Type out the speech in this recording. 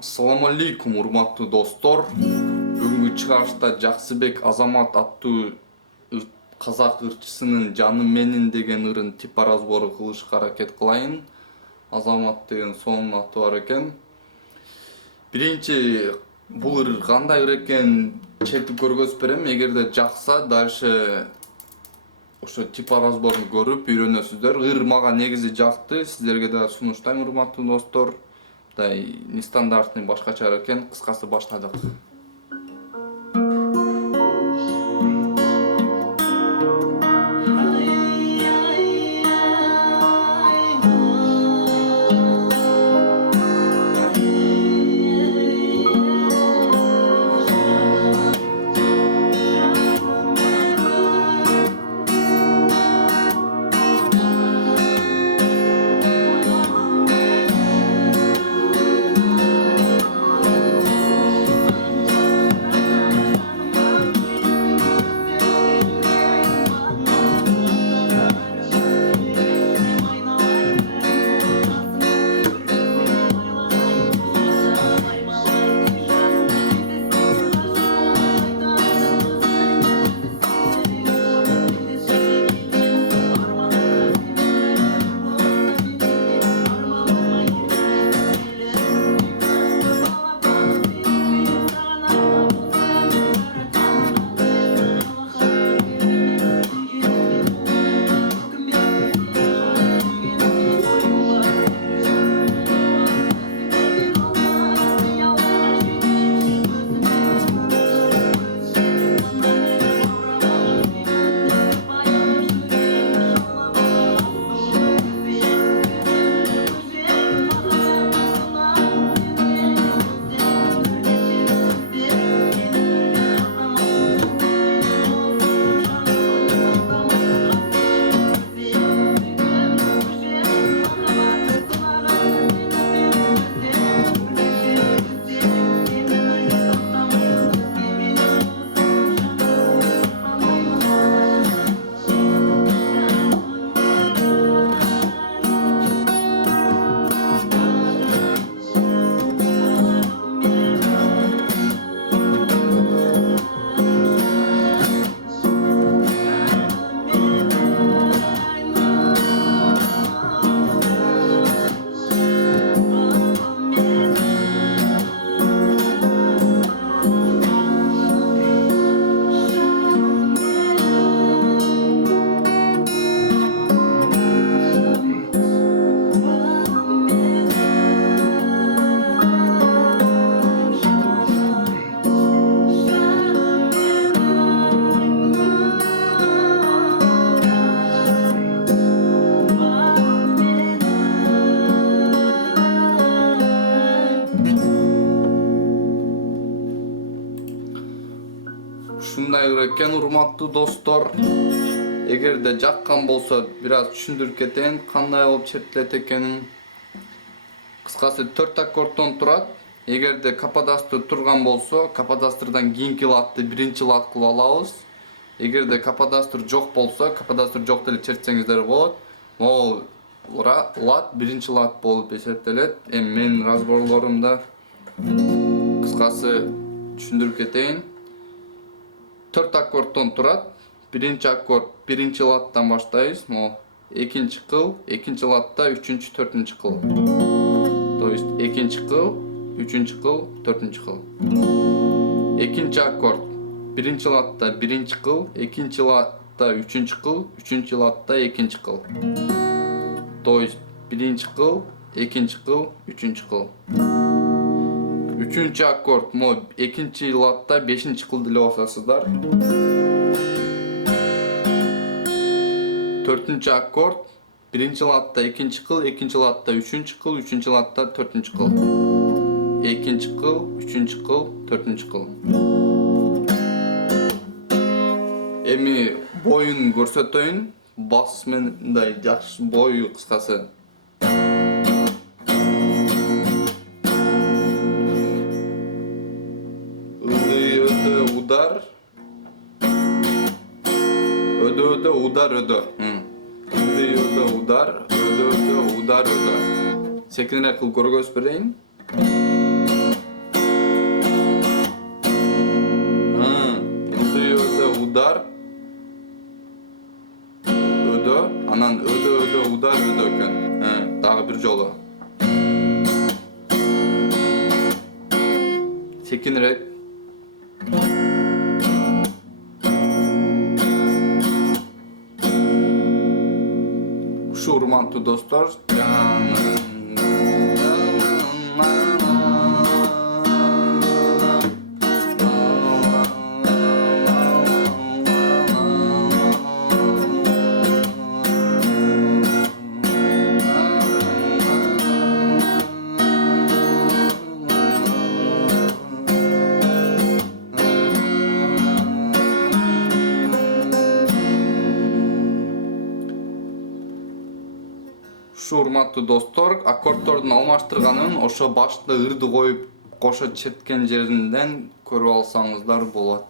Assalamu алейкум, урматтуу достор. Бүгүнкү чыгарышта Жаксыбек Азамат аттуу казак ырчысынын Жаным менин деген ырын типа разбору кылышка аракет кылайын. Азамат деген сонун аты бар экен. Биринчи бул ыр кандай ыр экен чертип көргөзүп берем. Эгерде жакса, дальше ошо типа разборун көрүп үйрөнөсүздөр. Ыр мага негизи жакты, сиздерге да сунуштайм, урматтуу достор. Нестандартный башкача экен, кыскасы баштадык. Экен, урматтуу достор. Эгерде жаккан болсо, бир аз түшүндүрүп кетейин кандай болуп чертилет экенин. Кыскасы 4 аккордтон турат. Эгерде кападастыр турган болсо, кападастырдан кийинки латты биринчи лат кылып алабыз. Эгерде кападастыр жок болсо, кападастыр жок деле чертсеңиздер болот. Могул лат биринчи лат болуп эсептелет. Эми менин разборлорумда кыскасы түшүндүрүп кетейин. 4 аккордтон турат. Биринчи аккорд биринчи латтан баштайбыз. Экинчи кыл, экинчи латта үчүнчү, төртүнчү кыл. То есть экинчи кыл, үчүнчү кыл, төртүнчү кыл. Экинчи аккорд биринчи латта биринчи кыл, экинчи латта үчүнчү кыл, үчүнчү латта экинчи кыл. То есть биринчи кыл, экинчи кыл, үчүнчү кыл. Үчүнчү аккорд экинчи латта бешинчи кыл деле басасыздар. Төртүнчү аккорд биринчи латта экинчи кыл, экинчи латта үчүнчү кыл, үчүнчү латта төртүнчү кыл. Экинчи кыл, үчүнчү кыл, төртүнчү кыл. Эми боюн көрсөтөйүн. Бас менен жакшы бою кыскасы. Удар. Ödö udar ödö. Ödö udar ödö. Секинирээк кылып көргөзүп берейин. жолу. Секинирээк. Ушу урматтуу достор, урматтуу достор, аккордтордун алмаштырганын ошо башта ырды коюп кошо черткен жеринден көрүп алсаңыздар болот.